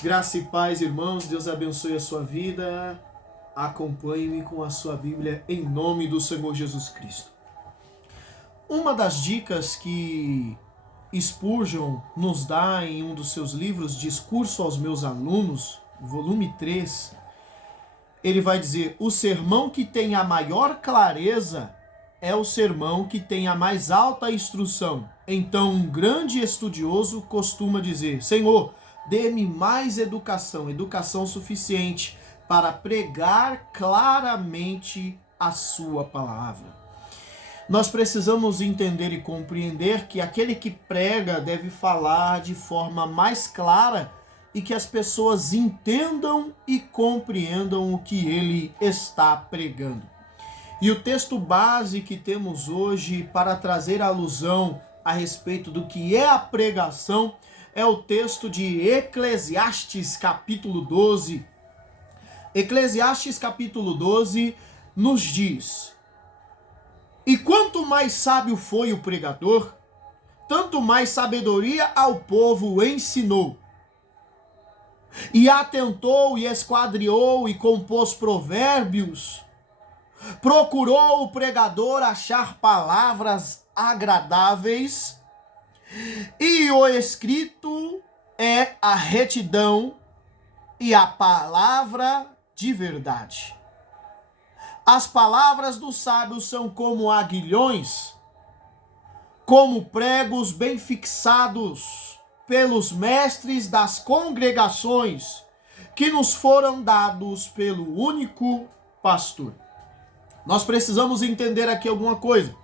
Graça e paz, irmãos. Deus abençoe a sua vida. Acompanhe-me com a sua Bíblia em nome do Senhor Jesus Cristo. Uma das dicas que Spurgeon nos dá em um dos seus livros, Discurso aos Meus Alunos, volume 3, ele vai dizer: o sermão que tem a maior clareza é o sermão que tem a mais alta instrução. Então, um grande estudioso costuma dizer: Senhor, dê-me mais educação suficiente para pregar claramente a sua palavra. Nós precisamos entender e compreender que aquele que prega deve falar de forma mais clara e que as pessoas entendam e compreendam o que ele está pregando. E o texto base que temos hoje para trazer alusão a respeito do que é a pregação é o texto de Eclesiastes capítulo 12. Eclesiastes capítulo 12 nos diz: e quanto mais sábio foi o pregador, tanto mais sabedoria ao povo ensinou. E atentou e esquadriou e compôs provérbios. Procurou o pregador achar palavras agradáveis, e o escrito é a retidão e a palavra de verdade. As palavras dos sábios são como aguilhões, como pregos bem fixados pelos mestres das congregações, que nos foram dados pelo único pastor. Nós precisamos entender aqui alguma coisa.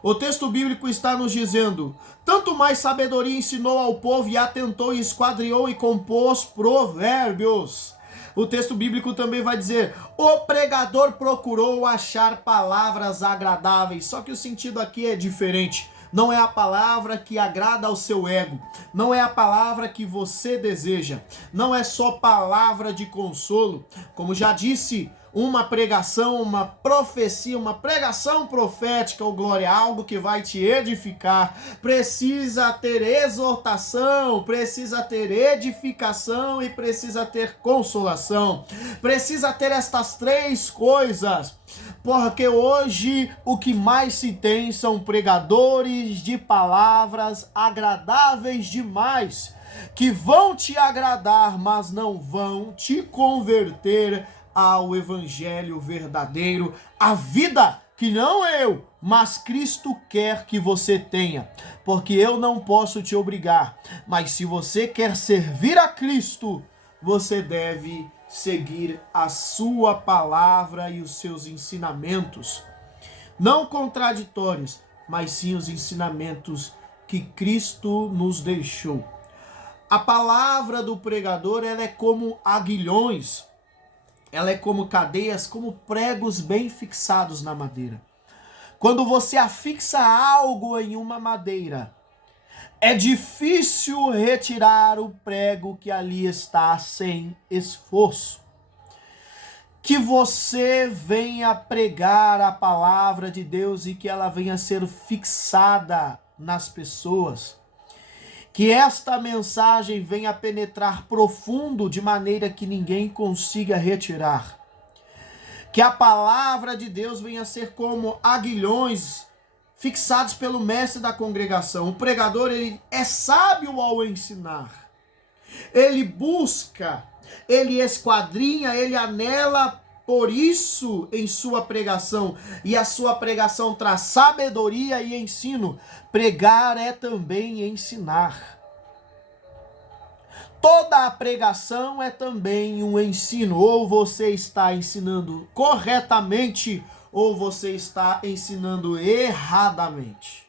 O texto bíblico está nos dizendo: tanto mais sabedoria ensinou ao povo e atentou e esquadriou e compôs provérbios. O texto bíblico também vai dizer: o pregador procurou achar palavras agradáveis. Só que o sentido aqui é diferente. Não é a palavra que agrada ao seu ego. Não é a palavra que você deseja. Não é só palavra de consolo. Como já disse, uma pregação, uma profecia, uma pregação profética, ou glória, algo que vai te edificar, precisa ter exortação, precisa ter edificação e precisa ter consolação. Precisa ter estas três coisas, porque hoje o que mais se tem são pregadores de palavras agradáveis demais, que vão te agradar, mas não vão te converter ao evangelho verdadeiro, a vida que não eu, mas Cristo quer que você tenha, porque eu não posso te obrigar, mas se você quer servir a Cristo, você deve seguir a sua palavra e os seus ensinamentos, não contraditórios, mas sim os ensinamentos que Cristo nos deixou. A palavra do pregador, ela é como aguilhões, ela é como cadeias, como pregos bem fixados na madeira. Quando você afixa algo em uma madeira, é difícil retirar o prego que ali está sem esforço. Que você venha pregar a palavra de Deus e que ela venha ser fixada nas pessoas. Que esta mensagem venha penetrar profundo de maneira que ninguém consiga retirar. Que a palavra de Deus venha ser como aguilhões fixados pelo mestre da congregação. O pregador, ele é sábio ao ensinar. Ele busca, ele esquadrinha, ele anela por isso em sua pregação. E a sua pregação traz sabedoria e ensino. Pregar é também ensinar. Toda a pregação é também um ensino. Ou você está ensinando corretamente, ou você está ensinando erradamente.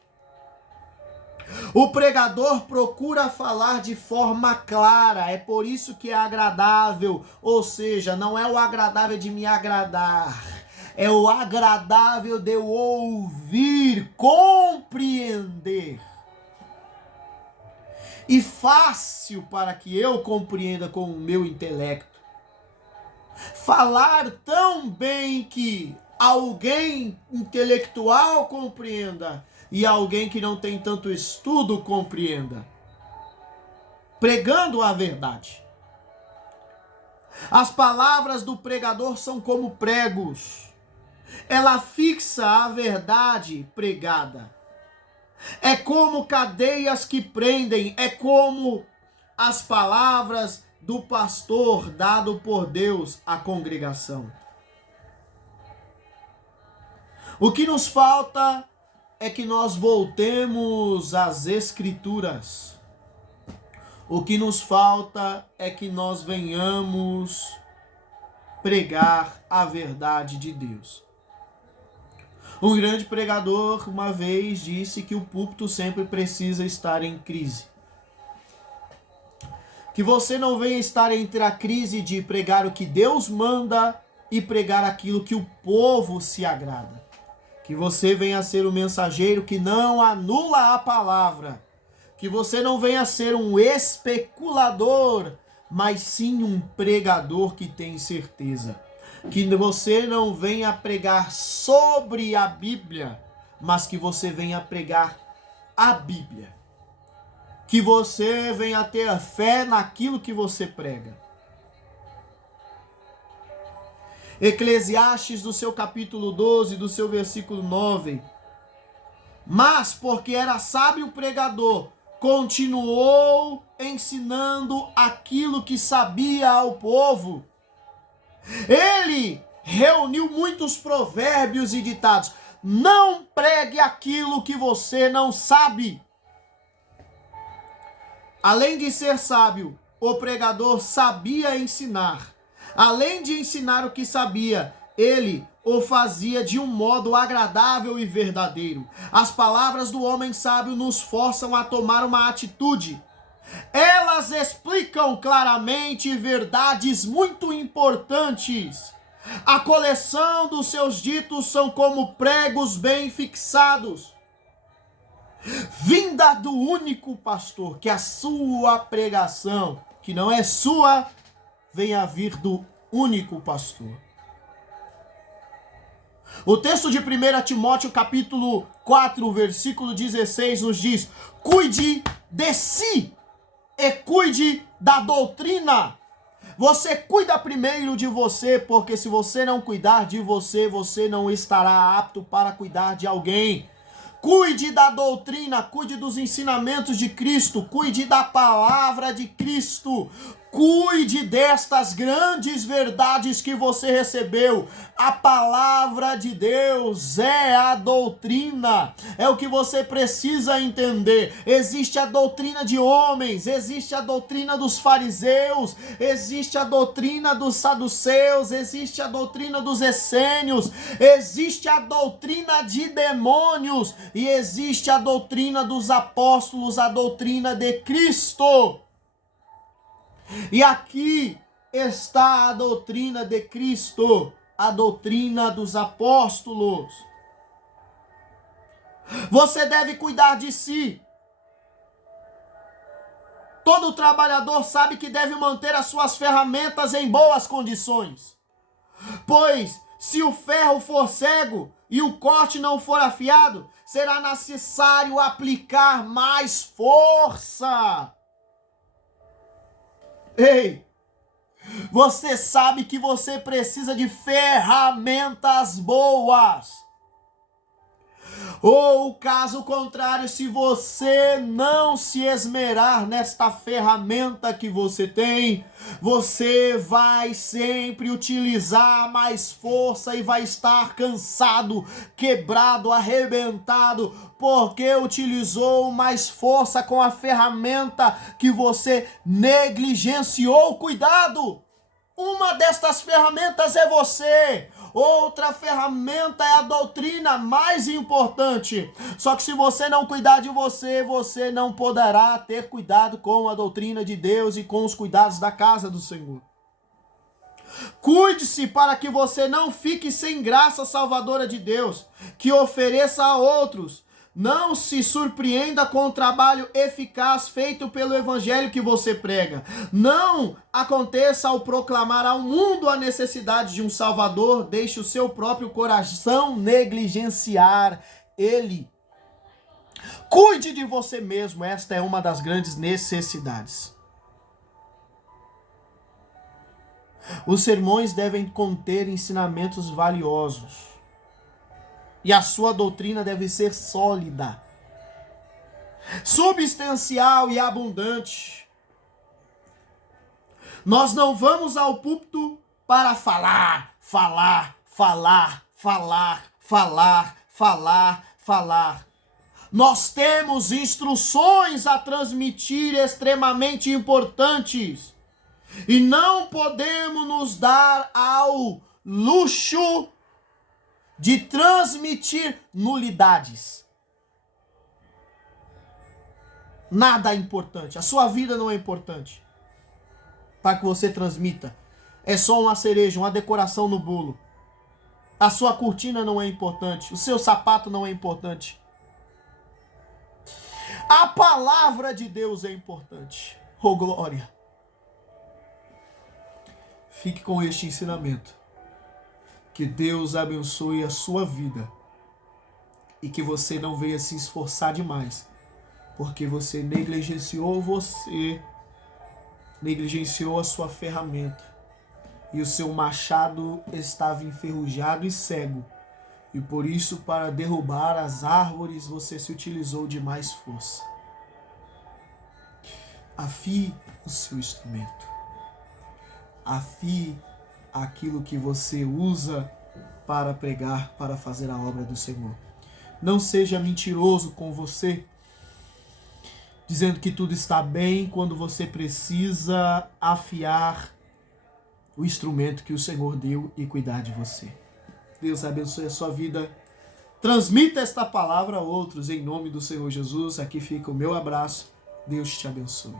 O pregador procura falar de forma clara, é por isso que é agradável, ou seja, não é o agradável de me agradar, é o agradável de eu ouvir, compreender. E fácil para que eu compreenda com o meu intelecto. Falar tão bem que alguém intelectual compreenda e alguém que não tem tanto estudo compreenda. Pregando a verdade. As palavras do pregador são como pregos. Ela fixa a verdade pregada. É como cadeias que prendem, é como as palavras do pastor dado por Deus à congregação. O que nos falta é que nós voltemos às Escrituras. O que nos falta é que nós venhamos pregar a verdade de Deus. Um grande pregador uma vez disse que o púlpito sempre precisa estar em crise. Que você não venha estar entre a crise de pregar o que Deus manda e pregar aquilo que o povo se agrada. Que você venha ser um mensageiro que não anula a palavra. Que você não venha ser um especulador, mas sim um pregador que tem certeza. Que você não venha pregar sobre a Bíblia, mas que você venha pregar a Bíblia. Que você venha ter fé naquilo que você prega. Eclesiastes, do seu capítulo 12, do seu versículo 9. Mas, porque era sábio o pregador, continuou ensinando aquilo que sabia ao povo. Ele reuniu muitos provérbios e ditados. Não pregue aquilo que você não sabe. Além de ser sábio, o pregador sabia ensinar. Além de ensinar o que sabia, ele o fazia de um modo agradável e verdadeiro. As palavras do homem sábio nos forçam a tomar uma atitude. Elas explicam claramente verdades muito importantes. A coleção dos seus ditos são como pregos bem fixados. Vinda do único pastor, que a sua pregação, que não é sua, venha a vir do único pastor. O texto de 1 Timóteo capítulo 4, versículo 16 nos diz: cuide de si e cuide da doutrina. Você cuida primeiro de você, porque se você não cuidar de você, você não estará apto para cuidar de alguém. Cuide da doutrina, cuide dos ensinamentos de Cristo, cuide da palavra de Cristo. Cuide destas grandes verdades que você recebeu. A palavra de Deus é a doutrina. É o que você precisa entender. Existe a doutrina de homens, existe a doutrina dos fariseus, existe a doutrina dos saduceus, existe a doutrina dos essênios, existe a doutrina de demônios e existe a doutrina dos apóstolos, a doutrina de Cristo. E aqui está a doutrina de Cristo, a doutrina dos apóstolos. Você deve cuidar de si. Todo trabalhador sabe que deve manter as suas ferramentas em boas condições. Pois, se o ferro for cego e o corte não for afiado, será necessário aplicar mais força. Ei, você sabe que você precisa de ferramentas boas. Ou caso contrário, se você não se esmerar nesta ferramenta que você tem, você vai sempre utilizar mais força e vai estar cansado, quebrado, arrebentado, porque utilizou mais força com a ferramenta que você negligenciou. Cuidado! Uma destas ferramentas é você. Outra ferramenta é a doutrina, mais importante. Só que se você não cuidar de você, você não poderá ter cuidado com a doutrina de Deus e com os cuidados da casa do Senhor. Cuide-se para que você não fique sem graça salvadora de Deus, que ofereça a outros. Não se surpreenda com o trabalho eficaz feito pelo evangelho que você prega. Não aconteça ao proclamar ao mundo a necessidade de um Salvador, deixe o seu próprio coração negligenciar ele. Cuide de você mesmo, esta é uma das grandes necessidades. Os sermões devem conter ensinamentos valiosos. E a sua doutrina deve ser sólida, substancial e abundante. Nós não vamos ao púlpito para falar. Nós temos instruções a transmitir extremamente importantes. E não podemos nos dar ao luxo de transmitir nulidades. Nada é importante. A sua vida não é importante para que você transmita. É só uma cereja, uma decoração no bolo. A sua cortina não é importante. O seu sapato não é importante. A palavra de Deus é importante. Oh, glória! Fique com este ensinamento. Que Deus abençoe a sua vida. E que você não venha se esforçar demais. Porque você negligenciou a sua ferramenta. E o seu machado estava enferrujado e cego. E por isso, para derrubar as árvores, você se utilizou de mais força. Afie o seu instrumento. Afie aquilo que você usa para pregar, para fazer a obra do Senhor. Não seja mentiroso com você, dizendo que tudo está bem quando você precisa afiar o instrumento que o Senhor deu e cuidar de você. Deus abençoe a sua vida. Transmita esta palavra a outros em nome do Senhor Jesus. Aqui fica o meu abraço. Deus te abençoe.